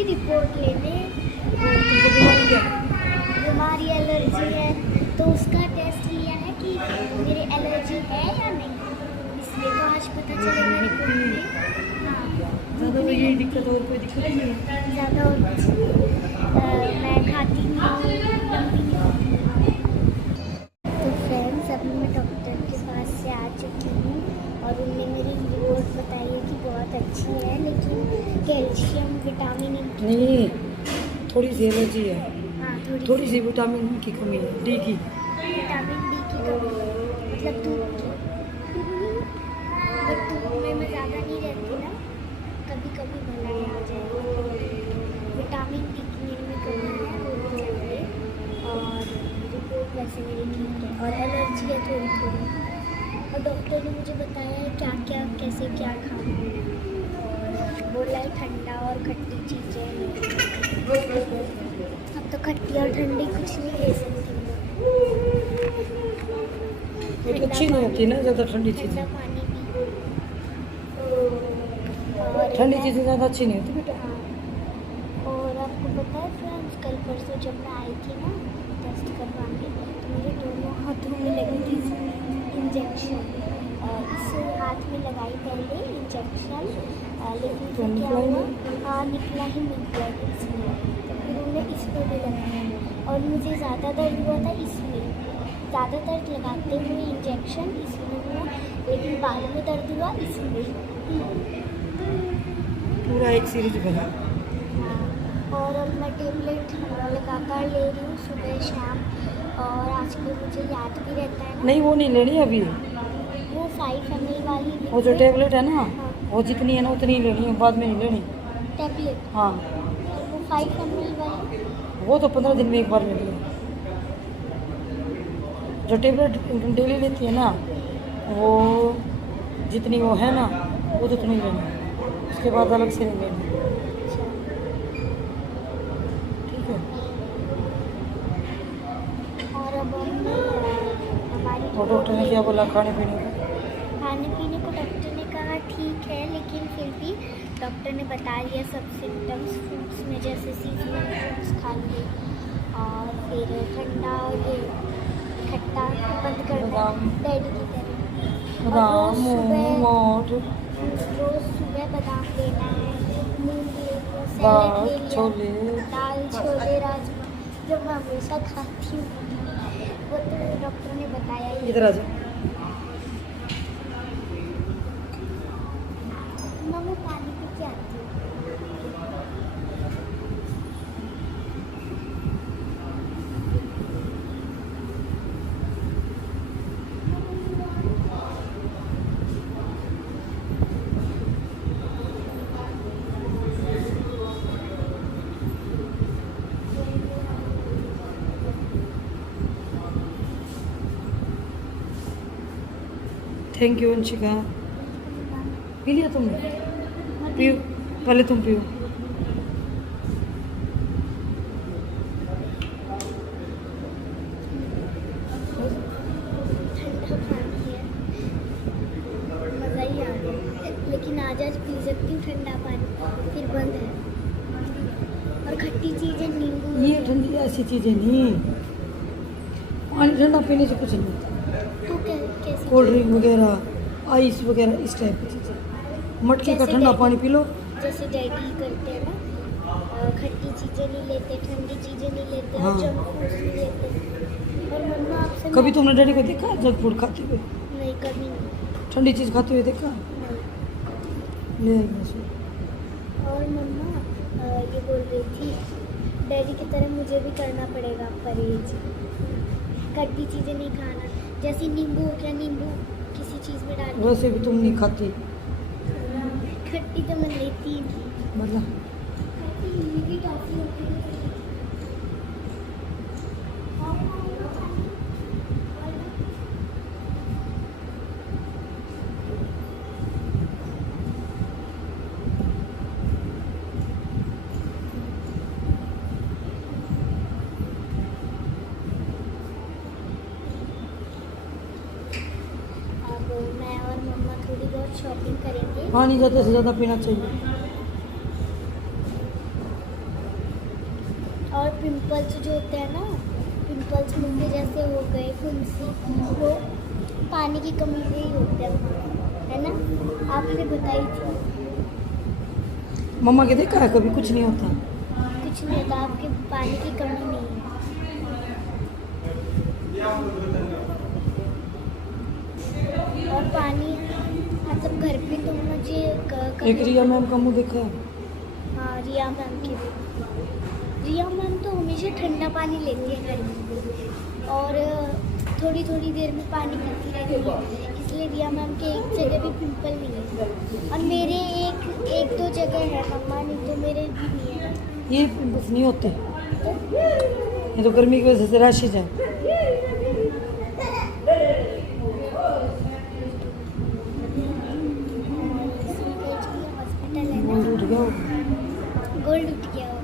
थी रिपोर्ट लेने। तुमको बीमारी क्या है? बीमारी एलर्जी है, तो उसका टेस्ट लिया है कि मेरे एलर्जी है या नहीं, इसलिए तो आज पता चलेगा रिपोर्ट में। हाँ, ज़्यादा तो यही दिक्कत और कोई दिक्कत नहीं है। ज़्यादा और कुछ नहीं। मैं खाती नहीं हूँ, लंबी नहीं होती। तो फ्रेंड्स, अभी मैं डॉक्टर के पास से आ चुकी हूँ और उनने मेरी रिपोर्ट बताई है कि बहुत अच्छी है, लेकिन कैल्शियम विटामिन नहीं, थोड़ी सी एलर्जी है, हाँ थोड़ी सी विटामिन की कमी है, डी की। विटामिन डी की कमी है, मतलब धूप की। बट धूप में मैं ज़्यादा नहीं रहती ना, कभी कभी भला ही आ जाएगा। विटामिन डी की मेरे में कमी है, वो भी चाहिए। और रिपोर्ट वैसे मेरी ठीक है, और एलर्जी है थोड़ी थोड़ी। और डॉक्टर ने मुझे बताया है क्या क्या कैसे क्या खाना है, और बोला है ठंडा और खट्टी चीज़ें नहीं। अब तो खट्टी और ठंडी कुछ नहीं ले सकती मैं। वो तो अच्छी नहीं होती ना ज़्यादा ठंडी ठंडा चीज़ें। पानी भी। और ठंडी चीज़ें ज़्यादा अच्छी नहीं होती बेटा। हाँ, और आपको पता है फ्रेंड्स, कल परसों जब मैं आई थी ना टेस्ट करवाने, तो मेरे दोनों हाथों में लगी थी इंजेक्शन। इस हाथ में लगाई पहले इंजेक्शन, लेकिन तो फिर क्या निकला ही हुआ, हाँ निकला ही नहीं ब्लड इसमें, तो फिर उन्होंने इसमें भी लगाया। और मुझे ज़्यादा दर्द हुआ था इसमें, ज़्यादा दर्द लगाते हुए इंजेक्शन इसमें हुआ, लेकिन बाद में दर्द हुआ इसमें। पूरा एक सीरीज बना। हाँ, और अब मैं टेबलेट लगातार ले रही हूँ सुबह शाम, और आजकल मुझे याद भी रहता है ना। नहीं, वो नहीं लेनी अभी। वो 5 ml वाली वो जो टेबलेट है ना, हाँ, वो जितनी है ना उतनी ही लेनी है, बाद में नहीं लेनी। टेबलेट, हाँ, और वो 5 ml वाली। वो तो 15 दिन में एक बार लेनी है। जो टेबलेट डेली लेती है ना, वो जितनी वो है ना, वो तो उतनी लेनी है, उसके बाद अलग से नहीं लेनी। अच्छा, ठीक है। और अब हमारी और डॉक्टर ने क्या बोला खाने पीने का? खाने पीने को डॉक्टर ने कहा ठीक है, लेकिन फिर भी डॉक्टर ने बता दिया सब सिम्टम्स। फ्रूट्स में जैसे सीजनल फ्रूट्स खा लिए, और फिर ठंडा और ये खट्टा बंद कर दिया बादाम। डैडी की तरह। और बादाम, मोठ, रोज़ सुबह बादाम लेना है, मूंग ले लिया, दाल, सैलेड ले लिया, छोले। दाल छोले राजमा, जो मैं हमेशा खाती हूँ, वो तो डॉक्टर ने बताया ही। इधर आ जा। मम्मी पानी पी के आती हूँ। Thank you Anshika. पी लिया तुमने? पियो, पहले तुम पियो। ठंडा पानी है, मज़ा ही आ गया। लेकिन आज पी सकती हूँ ठंडा पानी, फिर बंद है। और खट्टी चीज़ें नींबू। ये ठंडी ऐसी चीज़ें नहीं, पानी ठंडा पीने से कुछ नहीं होता। तो कैसे? कोल्ड ड्रिंक वगैरह, आइस वगैरह, इस टाइप की चीज़ें। मटके का जैसे ठंडा डैडी- पानी पी लो। जैसे डैडी करते हैं ना, खट्टी चीज़ें नहीं लेते, ठंडी चीज़ें नहीं लेते, हाँ। और जंक फूड नहीं लेते। और मम्मा आपसे कभी तुमने डैडी को देखा जंक फूड खाते हुए? नहीं, कभी नहीं। ठंडी चीज़ खाते हुए देखा? नहीं। ले आई बस। और मम्मा ये बोल रही थी, डैडी की तरह मुझे भी करना पड़ेगा परहेज, खट्टी चीज़ें नहीं खाना। जैसे नींबू हो गया, नींबू किसी चीज़ में डाल वैसे भी तुम नहीं खाती, खट्टी तो मैं लेती ही नहीं। मतलब की टॉफी होती है। अब मैं और मम्मा थोड़ी बहुत शॉपिंग करेंगे। पानी ज़्यादा से ज़्यादा पीना चाहिए। पिंपल्स जो होते हैं ना, पिंपल्स मुंह के जैसे हो गए, फुंसी, वो पानी की कमी से ही होते हैं, है ना? आपने बताई थी। मम्मा के देखा है कभी कुछ नहीं होता। कुछ नहीं होता, आपके पानी की कमी नहीं है। और पानी मतलब घर पे तो मुझे एक रिया मैम का मुंह देखा है। हाँ, रिया मैम की भी। रिया मैम तो हमेशा ठंडा पानी लेती है घर में, और थोड़ी थोड़ी देर में पानी पीती रहती है, इसलिए रिया मैम के एक जगह भी पिंपल नहीं है। और मेरे एक दो जगह है मम्मा, नहीं तो मेरे भी नहीं है। ये पिंपल्स नहीं होते, ये तो गर्मी की वजह से रैशेज है। हॉस्पिटल है ना, गोल्ड उठ गया होगा। गोल्ड उठ गया होगा,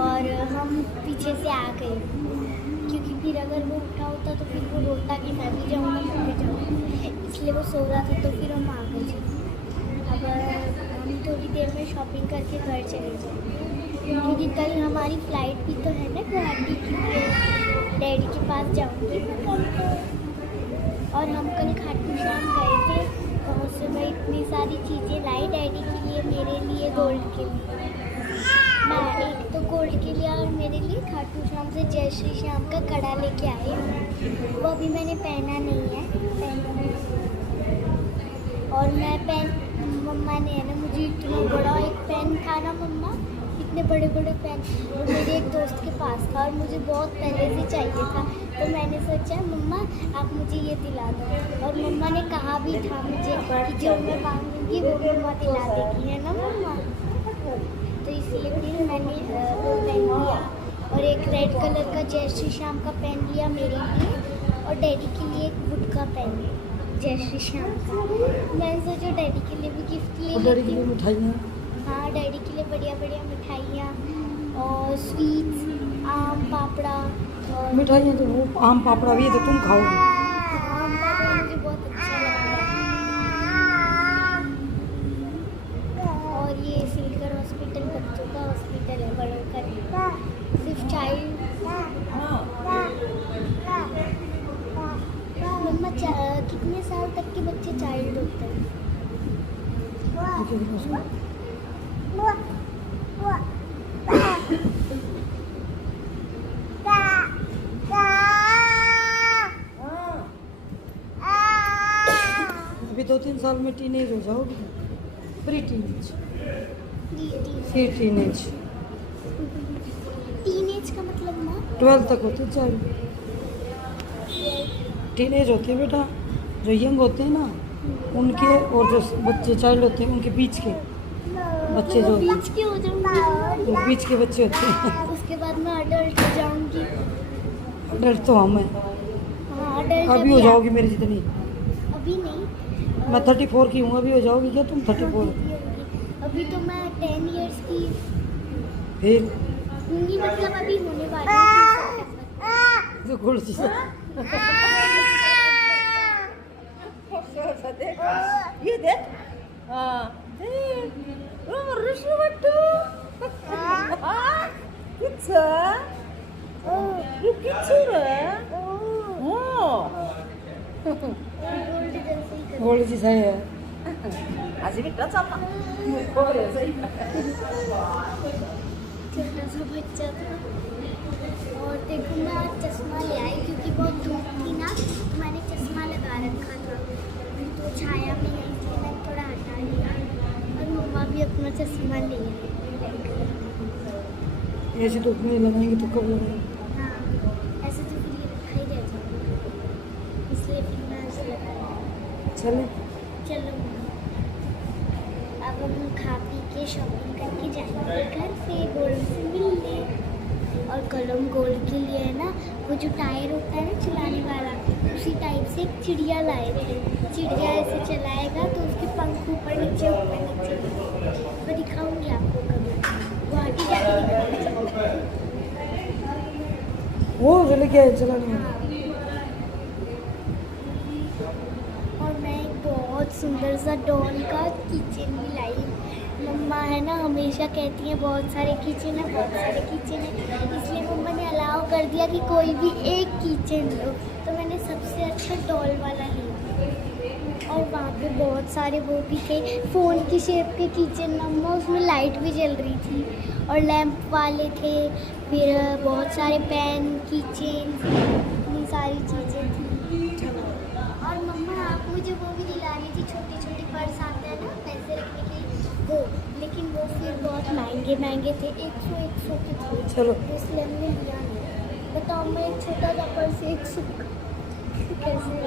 और हम पीछे से आ गए, क्योंकि फिर अगर वो उठा होता तो फिर वो रोता कि मैं भी जाऊँगा, मैं भी जाऊँगा, इसलिए वो सो रहा था, तो फिर हम आ गए थे। अब हम थोड़ी देर में शॉपिंग करके घर चले जाएंगे, क्योंकि कल हमारी फ्लाइट भी तो है ना गुवाहाटी के लिए। डैडी के पास जाऊँगी मैं कल तो। और हम कल खाटू श्याम गए थे, वहाँ से मैं इतनी सारी चीज़ें लाई डैडी के लिए, मेरे लिए, गोल्ड के लिए। मैं एक तो गोल्ड के लिए और मेरे लिए खाटू श्याम से जय श्री श्याम का कड़ा लेके आई हूँ, वो अभी मैंने पहना नहीं है, पहनूंगी। और मैं मम्मा ने है ना मुझे इतना बड़ा एक पेन था ना मम्मा, इतने बड़े बड़े पेन, वो मेरे एक दोस्त के पास था और मुझे बहुत पहले से चाहिए था, तो मैंने सोचा मम्मा आप मुझे ये दिला दो, और मम्मा ने कहा भी था मुझे कि जो मैं मांगूंगी वो मम्मा दिला देगी, है ना मम्मा? तो इसलिए फिर मैंने वो पेन लिया, और एक रेड कलर का जय श्री श्याम का पेन लिया मेरे लिए, और डैडी के लिए एक वुड का पेन जय श्री श्याम का। मैंने सोचा डैडी के लिए भी गिफ्ट ले और डैडी के लेती लिए हूँ। मिठाइयाँ। हाँ, डैडी के लिए बढ़िया बढ़िया मिठाइयाँ और स्वीट्स, आम पापड़ा। और मिठाइयाँ तो वो आम पापड़ा भी है तो तुम खाओगे। आम पापड़ा मुझे बहुत अच्छा लगता है। और ये सिलकर हॉस्पिटल बच्चों का हॉस्पिटल है, बड़ों का नहीं, सिर्फ चाइल्ड। मम्मा कितने साल तक के बच्चे चाइल्ड होते हैं? अभी 2-3 साल में टीनेज हो जाओगी, प्री टीनेज, टीनेज फिर टीनेज। का मतलब ना 12 तक होते चाइल्ड। टीनेज होते हैं बेटा, जो यंग होते हैं ना उनके, और जो बच्चे चाइल्ड होते हैं उनके बीच के बच्चे, जो बीच के हो जाऊंगी, बीच के बच्चे होते हैं। उसके बाद मैं अडल्ट हो जाऊंगी। अडल्ट तो हम हैं, हाँ, अडल्ट अभी हो जाओगी मेरी जितनी। अभी नहीं, मैं 34 की हूँ, अभी हो जाओगी क्या तुम 34? अभी तो मैं 10 इयर्स की फिर होंगी, मतलब अभी होने वाली हूँ। जो गोल्ड चीज़ ये देख, हाँ देख, ऋषि बट्टू, किच्छा, ये किच्छू रे, गोल्ड चीज़ है। आज भी टच अपना, कोरे सही। छोटा सा बच्चा था। और देखो मैं आज चश्मा ले आई, क्योंकि बहुत धूप थी ना, तो मैंने चश्मा लगा रखा था, तो छाया में है इसलिए मैंने थोड़ा हटा लिया। और मम्मा भी अपना चश्मा ले आई। ऐसे तो नहीं लगाएंगे तो कब लगाएंगे? हाँ, ऐसे तो फिर ये रखा ही रह जाएगा, इसलिए फिर मैं ऐसे लगाया। चले चलो अब हम खा पी के शॉपिंग करके जाएंगे घर पे गोल्ड से मिलने। और कल हम गोल्ड के लिए है ना, वो जो टायर होता है ना चलाने वाला, उसी टाइप से एक चिड़िया लाए थे। चिड़िया ऐसे चलाएगा तो उसके पंख ऊपर नीचे मैं दिखाऊंगी आपको कभी, गुवाहाटी जाके दिखाऊंगी। वो जो लेके आए चलाने में। हाँ। और मैं एक बहुत सुंदर सा डॉल का किचन भी लाई, मम्मा है ना हमेशा कहती हैं बहुत सारे किचन है, बहुत सारे किचन है, इसलिए मम्मा ने अलाउ कर दिया कि कोई भी एक किचन लो। तो मैंने सबसे अच्छा डॉल वाला लिया और वहाँ पे बहुत सारे वो भी थे फ़ोन की शेप के किचन मम्मा, उसमें लाइट भी जल रही थी और लैंप वाले थे, फिर बहुत सारे पेन कीचेन, इतनी सारी चीज़ें थी। और मम्मा आप मुझे वो भी दिला रही थी, छोटी छोटी पर्स आते हैं ना पैसे रखने के लिए वो, लेकिन वो फिर बहुत महंगे महंगे थे, 100 के थे, चलो इसलिए हमने लिया नहीं। बताओ मैं एक छोटा सा पर्स 100 कैसे